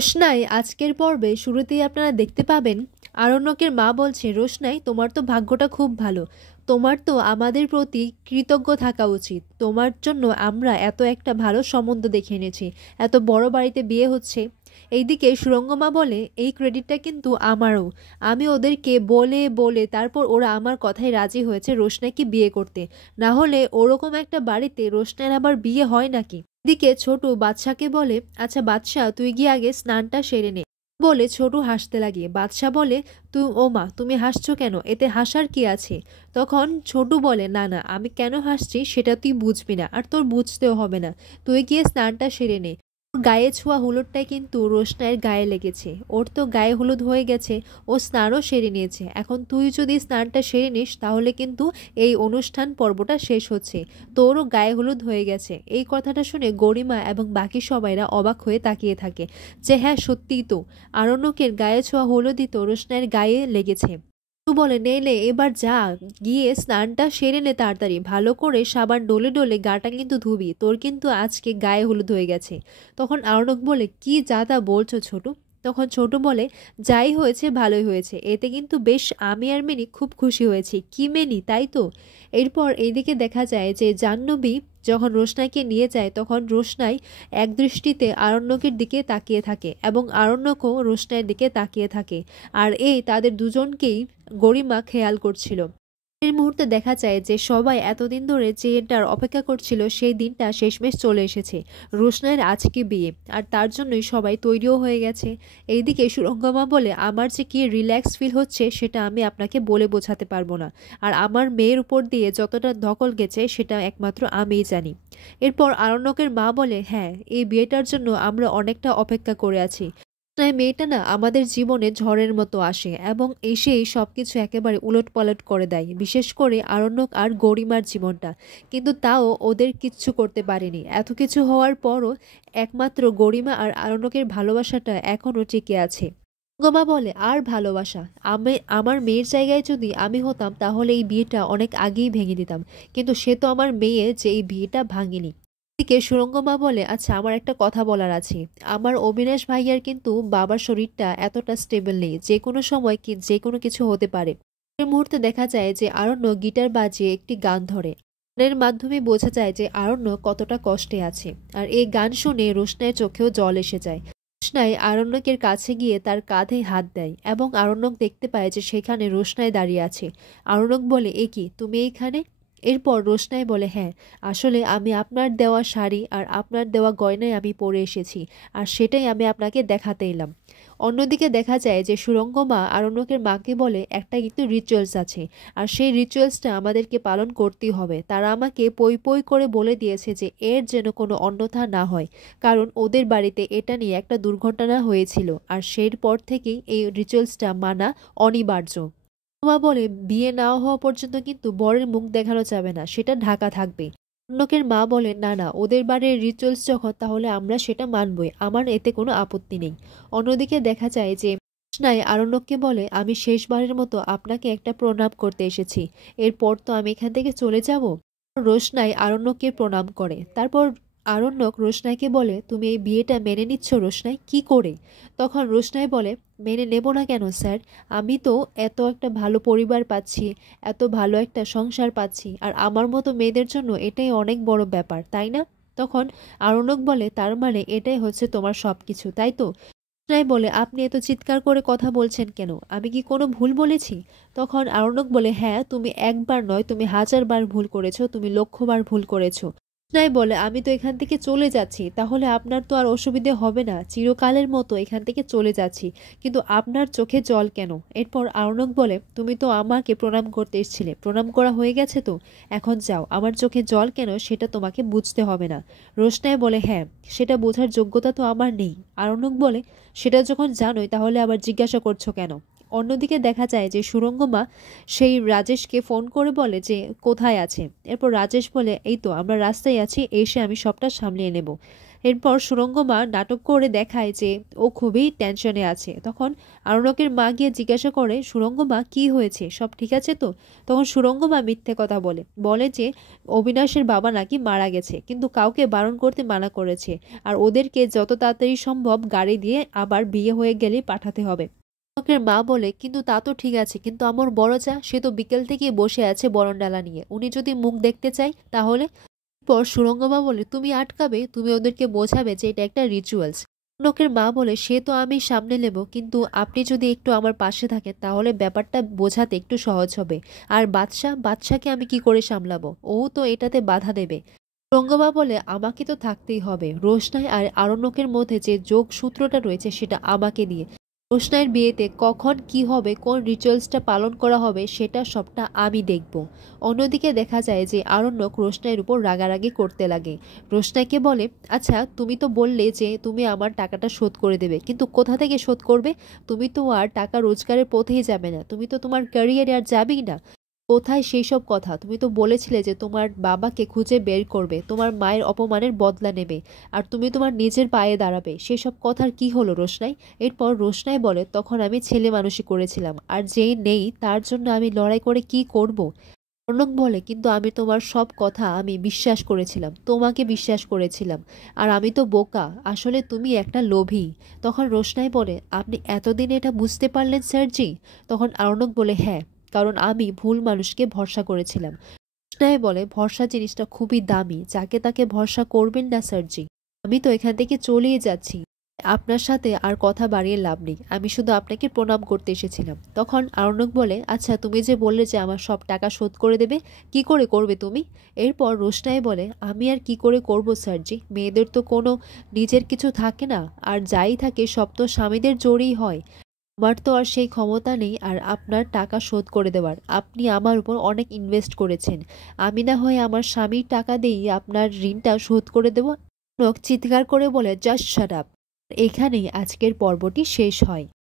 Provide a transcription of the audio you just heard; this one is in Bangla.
রোশনাই আজকের পর্বে শুরুতেই আপনারা দেখতে পাবেন আরণ্যকের মা বলছে, রোশনাই তোমার তো ভাগ্যটা খুব ভালো, তোমার তো আমাদের প্রতি কৃতজ্ঞ থাকা উচিত, তোমার জন্য আমরা এত একটা ভালো সম্বন্ধ দেখে এনেছি, এত বড় বাড়িতে বিয়ে হচ্ছে। এইদিকে সুরঙ্গমা বলে, এই ক্রেডিটটা কিন্তু আমারও, আমি ওদেরকে বলে বলে তারপর ওরা আমার কথায় রাজি হয়েছে রোশনাইকে বিয়ে করতে, না হলে ওরকম একটা বাড়িতে রোশনাইয়ের আবার বিয়ে হয় নাকি। এদিকে ছোটু বাদশাকে বলে, আচ্ছা বাদশা তুই গিয়ে আগে স্নানটা সেরে নে। বলে ছোটু হাসতে লাগে। বাদশা বলে, তুই ও মা তুমি হাসছো কেন, এতে হাসার কি আছে? তখন ছোটু বলে, না না আমি কেন হাসছি সেটা তুই বুঝবি না, আর তোর বুঝতেও হবে না, তুই গিয়ে স্নানটা সেরে নে। ওর গায়ে ছোঁয়া হলুদটাই কিন্তু রোশনাইয়ের গায়ে লেগেছে, ওর তো গায়ে হলুদ হয়ে গেছে, ও স্নানও সেরে নিয়েছে, এখন তুই যদি স্নানটা সেরে নিস তাহলে কিন্তু এই অনুষ্ঠান পর্বটা শেষ হচ্ছে, তোরও গায়ে হলুদ হয়ে গেছে। এই কথাটা শুনে গরিমা এবং বাকি সবাইরা অবাক হয়ে তাকিয়ে থাকে যে হ্যাঁ সত্যিই তো, আরণ্যকের গায়ে ছোঁয়া হলুদই তো রোশনাইয়ের গায়ে লেগেছে। তু বলে, নে নে এবার যা, গিয়ে স্নানটা সেরে নে তাড়াতাড়ি, ভালো করে সাবান ডলে ডলে গাটা কিন্তু ধুবি, তোর কিন্তু আজকে গায়ে হলুদ হয়ে গেছে। তখন আরণক বলে, কি যা তা বলছো ছোট? তখন ছোট বলে, যাই হয়েছে ভালোই হয়েছে, এতে কিন্তু বেশ আমি আর মিনি খুব খুশি হয়েছি, কি মেনি তাই তো? এরপর এইদিকে দেখা যায় যে জাহ্নবী যখন রোশনাইকে নিয়ে যায় তখন রোশনাই একদৃষ্টিতে আরণ্যকের দিকে তাকিয়ে থাকে এবং আরণ্যকও রোশনাইয়ের দিকে তাকিয়ে থাকে, আর এই তাদের দুজনকেই গরিমা খেয়াল করছিল। এই মুহূর্তে দেখা যায় যে সবাই এতদিন ধরে যেটার অপেক্ষা করছিল সেই দিনটা শেষমেশ চলে এসেছে, রোশনাইয়ের আজকে বিয়ে, আর তার জন্যই সবাই তৈরিও হয়ে গেছে। এইদিকে সুরঙ্গমা বলে, আমার যে কি রিল্যাক্স ফিল হচ্ছে সেটা আমি আপনাকে বলে বোঝাতে পারবো না, আর আমার মেয়ের উপর দিয়ে যতটা ধকল গেছে সেটা একমাত্র আমিই জানি। এরপর আরণ্যকের মা বলে, হ্যাঁ এই বিয়েটার জন্য আমরা অনেকটা অপেক্ষা করে আছি, এই মেয়েটা না আমাদের জীবনে ঝড়ের মতো আসে এবং এসেই সবকিছু একেবারে উলটপালট করে দেয়, বিশেষ করে আরণ্যক আর গরিমার জীবনটা। কিন্তু তাও ওদের কিচ্ছু করতে পারেনি, এত কিছু হওয়ার পরও একমাত্র গরিমা আর আরণ্যকের ভালোবাসাটা এখনও টিকে আছে। গমা বলে, আর ভালোবাসা, আমি আমার মেয়ের জায়গায় যদি আমি হতাম তাহলে এই বিয়েটা অনেক আগেই ভেঙে দিতাম, কিন্তু সে তো আমার মেয়ে যে এই বিয়েটা ভাঙেনি। এদিকে সুরঙ্গমা বলে, আচ্ছা আমার একটা কথা বলার আছে, আমার অবিনাশ ভাইয়ার কিন্তু বাবার শরীরটা এতটা স্টেবল নেই, যে কোনো সময় কি যে কোনো কিছু হতে পারে। এই মুহূর্তে দেখা যায় যে আরণ্য গিটার বাজিয়ে একটি গান ধরে, গানের মাধ্যমে বোঝা যায় যে আরণ্য কতটা কষ্টে আছে, আর এই গান শুনে রোশনাইয়ের চোখেও জল এসে যায়। রোশনাই আরণ্যকের কাছে গিয়ে তার কাঁধে হাত দেয় এবং আরণ্যক দেখতে পায় যে সেখানে রোশনাই দাঁড়িয়ে আছে। আরণ্যক বলে, এ কি তুমি এইখানে? এরপর রোশনাই বলে, হ্যাঁ আসলে আমি আপনার দেওয়া শাড়ি আর আপনার দেওয়া গয়নায় আমি পরে এসেছি, আর সেটাই আমি আপনাকে দেখাতে এলাম। অন্যদিকে দেখা যায় যে সুরঙ্গমা আরণ্যকের মাকে বলে, একটা কিন্তু রিচুয়ালস আছে, আর সেই রিচুয়ালসটা আমাদেরকে পালন করতেই হবে, তারা আমাকে পই পই করে বলে দিয়েছে যে এর যেন কোনো অন্যথা না হয়, কারণ ওদের বাড়িতে এটা নিয়ে একটা দুর্ঘটনা হয়েছিল, আর সেই পর থেকেই এই রিচুয়ালসটা মানা অনিবার্য। মা বলে, বিয়ে না হওয়া পর্যন্ত কিন্তু বরের মুখ দেখানো যাবে না, সেটা ঢাকা থাকবে। অন্যকের মা বলে, না না ওদের বাড়ির রিচুয়ালস যখন তাহলে আমরা সেটা মানবই, আমার এতে কোনো আপত্তি নেই। অন্যদিকে দেখা যায় যে কৃষ্ণাই আরণ্যককে বলে, আমি শেষবারের মতো আপনাকে একটা প্রণাম করতে এসেছি, এরপর তো আমি এখান থেকে চলে যাব। রোশনাই আরণ্যককে প্রণাম করে, তারপর আরণ্যক রোশনাইকে বলে, তুমি এই বিয়েটা মেনে নিচ্ছ রোশনাই, কি করে? তখন রোশনাই বলে, মেনে নেব না কেন স্যার, আমি তো এত একটা ভালো পরিবার পাচ্ছি, এত ভালো একটা সংসার পাচ্ছি, আর আমার মতো মেয়েদের জন্য এটাই অনেক বড় ব্যাপার তাই না? তখন আরণ্যক বলে, তার মানে এটাই হচ্ছে তোমার সবকিছু তাই তো? রোশনাই বলে, আপনি এত চিৎকার করে কথা বলছেন কেন, আমি কি কোনো ভুল বলেছি? তখন আরণ্যক বলে, হ্যাঁ তুমি একবার নয় তুমি 1000 বার ভুল করেছো, তুমি 1,00,000 বার ভুল করেছো। রোশনাই বলে, আমি তো এখান থেকে চলে যাচ্ছি, তাহলে আপনার তো আর অসুবিধে হবে না, চিরকালের মতো এখান থেকে চলে যাচ্ছি, কিন্তু আপনার চোখে জল কেন? এরপর আরণ্যক বলে, তুমি তো আমাকে প্রণাম করতে এসেছিলে, প্রণাম করা হয়ে গেছে তো, এখন যাও, আমার চোখে জল কেন সেটা তোমাকে বুঝতে হবে না। রোশনাই বলে, হ্যাঁ সেটা বোঝার যোগ্যতা তো আমার নেই। আরণ্যক বলে, সেটা যখন জানোই তাহলে আবার জিজ্ঞাসা করছো কেন? অন্যদিকে দেখা যায় যে সুরঙ্গমা সেই রাজেশকে ফোন করে বলে যে কোথায় আছে। এরপর রাজেশ বলে, এই তো আমরা রাস্তায় আছি, এসে আমি সবটা সামলিয়ে নেব। এরপর সুরঙ্গমা নাটক করে দেখায় যে ও খুবই টেনশনে আছে। তখন আরণ্যকের মা গিয়ে জিজ্ঞাসা করে, সুরঙ্গমা কি হয়েছে, সব ঠিক আছে তো? তখন সুরঙ্গমা মিথ্যে কথা বলে, বলে যে অবিনাশের বাবা নাকি মারা গেছে, কিন্তু কাউকে বারণ করতে মানা করেছে, আর ওদেরকে যত তাড়াতাড়ি সম্ভব গাড়ি দিয়ে আবার বিয়ে হয়ে গেলেই পাঠাতে হবে। আরণ্যকের মা বলে, কিন্তু তা তো ঠিক আছে, কিন্তু আমার বড় যা, সে তো বিকেল থেকে বসে আছে বরণডালা নিয়ে, উনি যদি মুখ দেখতে চাই তাহলে? পর সুরঙ্গমা বলে, তুমি আটকাবে, তুমি ওদেরকে বোঝাবে যে এটা একটা রিচুয়ালস। আরণ্যকের মা বলে, সে তো আমি সামনে নেব, কিন্তু আপনি যদি একটু আমার পাশে থাকেন তাহলে ব্যাপারটা বোঝাতে একটু সহজ হবে। আর বাদশাকে আমি কি করে সামলাবো, ও তো এটাতে বাধা দেবে। সুরঙ্গমা বলে, আমাকে তো থাকতেই হবে, রোশনাই আর আরণ্যকের মধ্যে যে যোগসূত্রটা রয়েছে সেটা আমাকে দিয়ে। রোশনাইয়ের বিয়েতে কখন কি হবে, কোন রিচুয়ালসটা পালন করা হবে, সেটা সবটা আমি দেখব। অন্যদিকে দেখা যায় যে আরণ্যক রোশনাইয়ের উপর রাগারাগি করতে লাগে। রোশনাইকে বলে, আচ্ছা তুমি তো বললে যে তুমি আমার টাকাটা শোধ করে দেবে, কিন্তু কোথা থেকে শোধ করবে? তুমি তো আর টাকা রোজগারের পথেই যাবে না, তুমি তো তোমার ক্যারিয়ারে আর যাবেই না। কোথায় সেই সব কথা? তুমি তো বলেছিলে যে তোমার বাবাকে খুঁজে বের করবে, তোমার মায়ের অপমানের বদলা নেবে, আর তুমি তোমার নিজের পায়ে দাঁড়াবে। সেসব কথার কি হলো রোশনাই? এরপর রোশনাই বলে, তখন আমি ছেলে মানুষই করেছিলাম, আর যেই নেই তার জন্য আমি লড়াই করে কি করব? অর্ণব বলে, কিন্তু আমি তোমার সব কথা আমি বিশ্বাস করেছিলাম, তোমাকে বিশ্বাস করেছিলাম, আর আমি তো বোকা, আসলে তুমি একটা লোভী। তখন রোশনাই বলে, আপনি এতদিন এটা বুঝতে পারলেন স্যারজি? তখন আরণ্যক বলে, হ্যাঁ, কারণ আমি ভুল মানুষকে ভরসা করেছিলাম। রোশনাই বলে, ভরসা জিনিসটা খুবই দামি, যাকে তাকে ভরসা করবেন না স্যারজি। আমি তো এখান থেকে চলেই যাচ্ছি, আপনার সাথে আর কথা বাড়িয়ে লাভ নেই, আমি শুধু আপনাকে প্রণাম করতে এসেছিলাম। তখন আরণ্যক বলে, আচ্ছা তুমি যে বললে যে আমার সব টাকা শোধ করে দেবে, কি করে করবে তুমি? এরপর রোশনাই বলে, আমি আর কি করে করব স্যারজি, মেয়েদের তো কোনো নিজের কিছু থাকে না, আর যাই থাকে সব তো স্বামীদের জোরেই হয়। আমার তো আর সেই ক্ষমতা নেই আর আপনার টাকা শোধ করে দেওয়ার। আপনি আমার উপর অনেক ইনভেস্ট করেছেন, আমি না হয় আমার স্বামীর টাকা দিয়েই আপনার ঋণটা শোধ করে দেব। চিৎকার করে বলে, জাস্ট শাট আপ। এখানেই আজকের পর্বটি শেষ হয়।